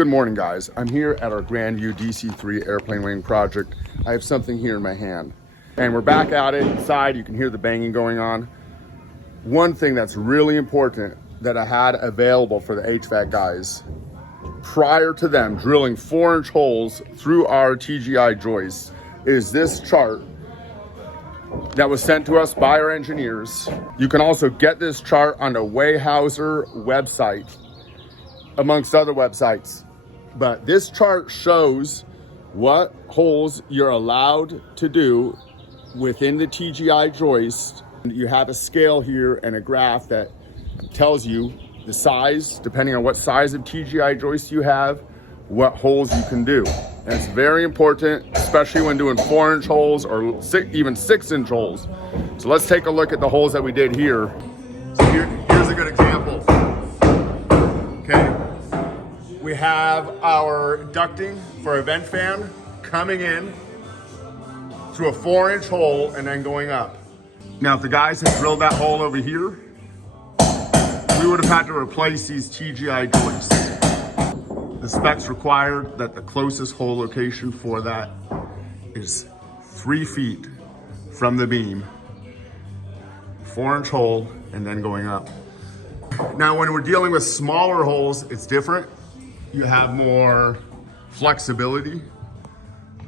Good morning, guys. I'm here at our Grandview DC-3 airplane wing project. I have something here in my hand. And we're back at it inside. You can hear the banging going on. One thing that's really important that I had available for the HVAC guys, prior to them drilling 4-inch holes through our TGI joists, is this chart that was sent to us by our engineers. You can also get this chart on the Weyerhaeuser website, amongst other websites. But this chart shows what holes you're allowed to do within the TGI joist. You have a scale here and a graph that tells you the size, depending on what size of TGI joist you have, what holes you can do. And it's very important, especially when doing 4-inch holes or even 6-inch holes. So let's take a look at the holes that we did here. So here's a good example. Okay, we have our ducting for a vent fan coming in through a 4-inch hole and then going up. Now, if the guys had drilled that hole over here, we would have had to replace these TGI joists. The specs required that the closest hole location for that is 3 feet from the beam, 4-inch hole, and then going up. Now, when we're dealing with smaller holes, it's different. You have more flexibility,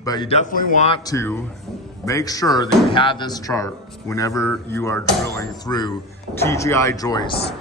but you definitely want to make sure that you have this chart whenever you are drilling through TGI joists.